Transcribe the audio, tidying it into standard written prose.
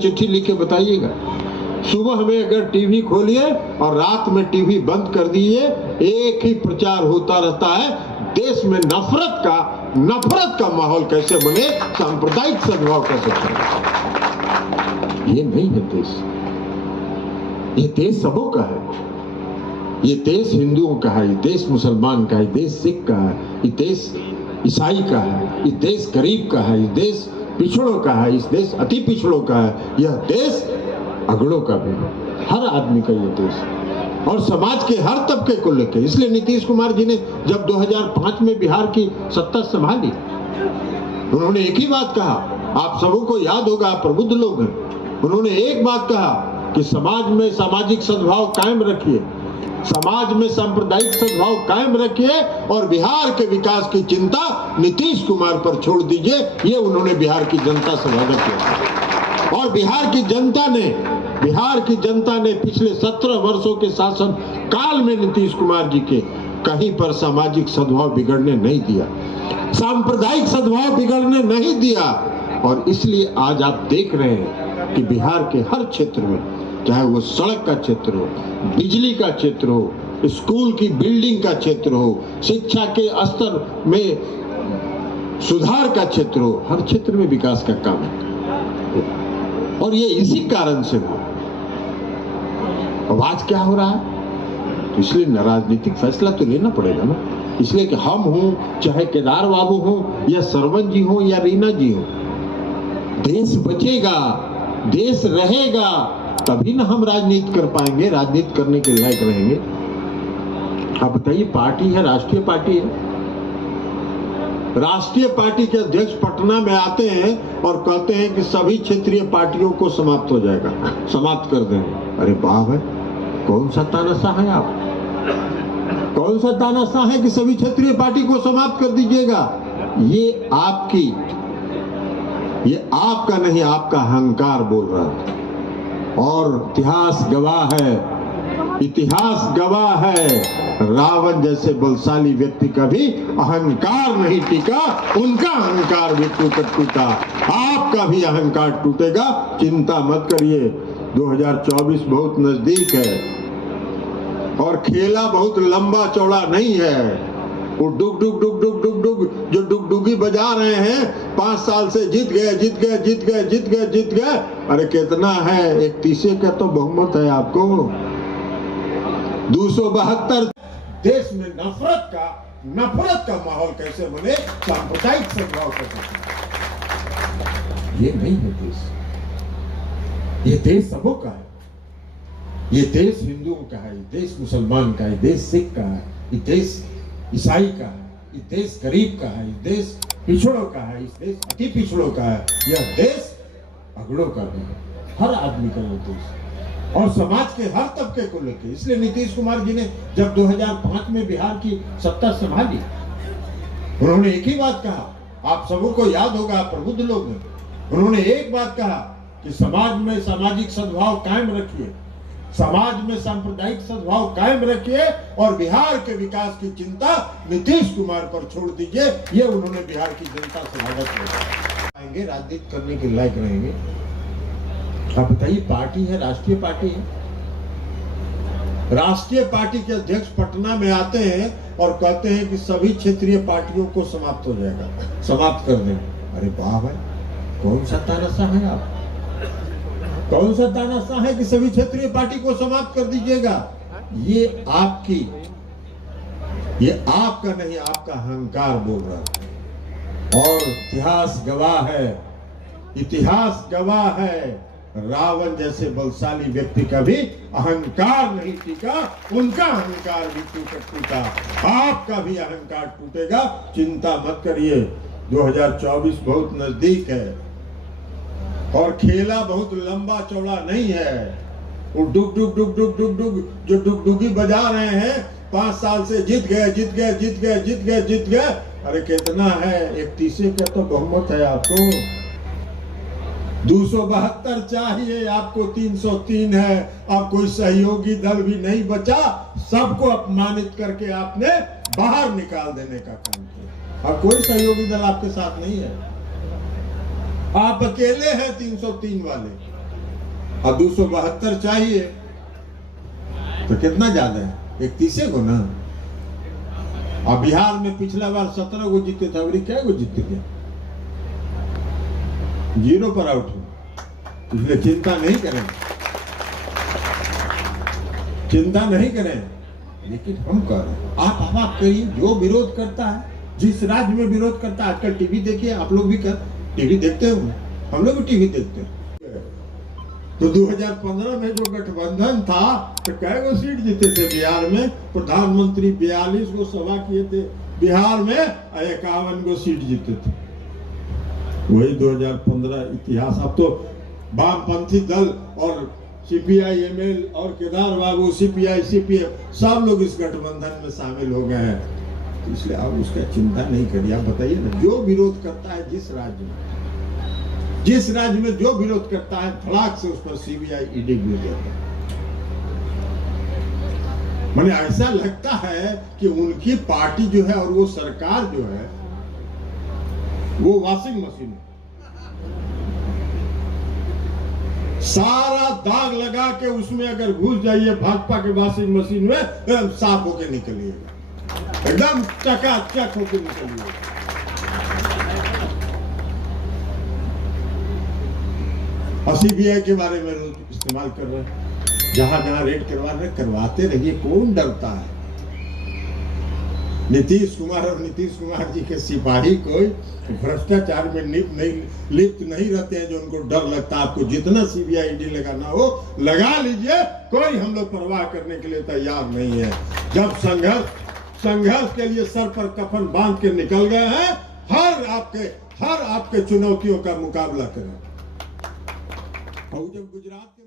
चिट्ठी लिख के बताइएगा। सुबह में अगर टीवी खोलिए और रात में टीवी बंद कर दिए, एक ही प्रचार होता रहता है, देश में नफरत का माहौल कैसे बने, सांप्रदायिक सद्भाव कैसे बने। ये नहीं है देश। ये देश सबों का है। ये देश हिंदुओं का है, ये देश मुसलमान का है, ये देश सिख का है, ये देश ईसाई का है, ये देश गरीब का है, ये देश पिछड़ों का है, इस देश अति पिछड़ों का है, यह देश अगड़ों का भी है, हर आदमी का ये देश और समाज के हर तबके को लेकर। इसलिए नीतीश कुमार जी ने जब 2005 में बिहार की सत्ता संभाली, उन्होंने एक ही बात कहा, आप सबों को याद होगा, आप प्रबुद्ध लोग हैं। उन्होंने एक बात कहा कि समाज में सामाजिक सद्भाव कायम रखिए, समाज में सांप्रदायिक सद्भाव कायम रखिए और बिहार के विकास की चिंता नीतीश कुमार पर छोड़ दीजिए। ये उन्होंने बिहार की जनता से वादा किया और बिहार की जनता ने पिछले 17 वर्षों के शासन काल में नीतीश कुमार जी के कहीं पर सामाजिक सद्भाव बिगड़ने नहीं दिया, सांप्रदायिक सद्भाव बिगड़ने नहीं दिया। और इसलिए आज आप देख रहे हैं कि बिहार के हर क्षेत्र में, चाहे वो सड़क का क्षेत्र हो, बिजली का क्षेत्र हो, स्कूल की बिल्डिंग का क्षेत्र हो, शिक्षा के स्तर में सुधार का क्षेत्र हो, हर क्षेत्र में विकास का काम है। और ये इसी कारण से हो। अब आज क्या हो रहा है, तो इसलिए राजनीतिक फैसला तो लेना पड़ेगा ना। इसलिए कि हम हों, चाहे केदार बाबू हों या सरवन जी हों या रीना जी हों, देश बचेगा, देश रहेगा, तभी ना हम राजनीति कर पाएंगे, राजनीति करने के लायक रहेंगे। आप बताइए, पार्टी है, राष्ट्रीय पार्टी है, राष्ट्रीय पार्टी के अध्यक्ष पटना में आते हैं और कहते हैं कि सभी क्षेत्रीय पार्टियों को समाप्त हो जाएगा, समाप्त कर देंगे। अरे बाप है, कौन सा तानाशाह है आप? कौन सा तानाशाह है कि सभी क्षेत्रीय पार्टी को समाप्त कर दीजिएगा? ये आपका नहीं, आपका अहंकार बोल रहा है। और इतिहास गवाह है, रावण जैसे बलशाली व्यक्ति का भी अहंकार नहीं टिका, उनका अहंकार भी टूटा। आपका भी अहंकार टूटेगा, चिंता मत करिए। 2024 बहुत नजदीक है और खेला बहुत लंबा चौड़ा नहीं है। वो डुग जो डुगडुगी बजा रहे हैं, 5 साल से जीत गए। अरे कितना है, 31 का तो बहुमत है आपको। 272 देश में नफरत का माहौल कैसे बने, सांप्रदायिक सद्भाव कैसे बने। ये नहीं है देश। ये देश सबों का है। ये देश हिंदुओं का है, ये देश मुसलमान का है, ये देश सिख का है, ये देश ईसाई का है, ये देश गरीब का है, ये देश पिछड़ों का है, इस देश अति पिछड़ों का है, यह देश अगड़ों का भी है, हर आदमी का यह देश और समाज के हर तबके को लेकर। इसलिए नीतीश कुमार जी ने जब 2005 में बिहार की सत्ता संभाली, उन्होंने एक ही बात कहा, आप सबों को याद होगा, आप प्रबुद्ध लोग हैं। उन्होंने एक बात कहा कि समाज में सामाजिक सद्भाव कायम रखिए, समाज में सांप्रदायिक सद्भाव कायम रखिए और बिहार के विकास की चिंता नीतीश कुमार पर छोड़ दीजिए। ये उन्होंने बिहार की जनता से वादा किया। आएंगे, राजनीति करने के लायक रहेंगे। आप बताइए, पार्टी है, राष्ट्रीय पार्टी है, राष्ट्रीय पार्टी के अध्यक्ष पटना में आते हैं और कहते हैं कि सभी क्षेत्रीय पार्टियों को समाप्त हो जाएगा, समाप्त कर दें। अरे बाप है, कौन सा तानाशाह है आप? कौन सा तानाशाह है कि सभी क्षेत्रीय पार्टी को समाप्त कर दीजिएगा? ये आपका नहीं, आपका अहंकार बोल रहा है। और इतिहास गवाह है, रावण जैसे बलशाली व्यक्ति का भी अहंकार नहीं टिका, उनका अहंकार भी टूटा। आपका भी अहंकार टूटेगा, चिंता मत करिए। 2024 बहुत नजदीक है और खेला बहुत लंबा चौड़ा नहीं है। वो डुग जो डुगडुगी बजा रहे हैं, 5 साल से जीत गए। अरे कितना है, 31 का तो बहुमत है आपको। 272 चाहिए आपको, 303 है। अब कोई सहयोगी दल भी नहीं बचा, सबको अपमानित करके आपने बाहर निकाल देने का काम किया। अब कोई सहयोगी दल आपके साथ नहीं है, आप अकेले हैं 303 वाले। और 272 चाहिए तो कितना ज्यादा है, 31 को ना। और बिहार में पिछला बार 17 को जीते थे, अभी क्या को जीते थे, 0 पर आउट है। इसलिए चिंता नहीं करें, चिंता नहीं करें। लेकिन हम कह रहे हैं आप करिए, जो विरोध करता है, जिस राज्य में विरोध करता है। आजकल टीवी देखिए, आप लोग भी टीवी देखते हो, हम लोग भी टीवी देखते हैं। तो 2015 में जो गठबंधन था तो कै गो सीट जीते थे बिहार में, प्रधानमंत्री 42 गो सभा किए थे बिहार में, 51 गो सीट जीते थे। वही 2015 इतिहास। अब तो वामपंथी दल और सीपीआई एमएल और केदार बाबू, सीपीआई सीपीएम सब लोग इस गठबंधन में शामिल हो गए हैं। तो इसलिए आप उसका चिंता नहीं करिए। आप बताइए ना, जो विरोध करता है जिस राज्य में जो विरोध करता है, धड़ाक से उस पर सीबीआई ईडी गिर जाता है। माने ऐसा लगता है कि उनकी पार्टी जो है और वो सरकार जो है वो वॉशिंग मशीन है। सारा दाग लगा के उसमें अगर घुस जाइए भाजपा के वॉशिंग मशीन में, एकदम साफ होके निकलिएगा, एकदम चकाचक होके निकलिएगा। सीबीआई के बारे में इस्तेमाल कर रहे हैं, जहां जहां रेड करवा रहे करवाते रहिए, कौन डरता है। नीतीश कुमार और नीतीश कुमार जी के सिपाही कोई भ्रष्टाचार में लिप्त नहीं रहते हैं जो उनको डर लगता है। आपको जितना सीबीआई ईडी लगाना हो लगा लीजिए, कोई हम लोग परवाह करने के लिए तैयार नहीं है। जब संघर्ष के लिए सर पर कफन बांध के निकल गए हैं, हर आपके चुनौतियों का मुकाबला करें। और जब गुजरात के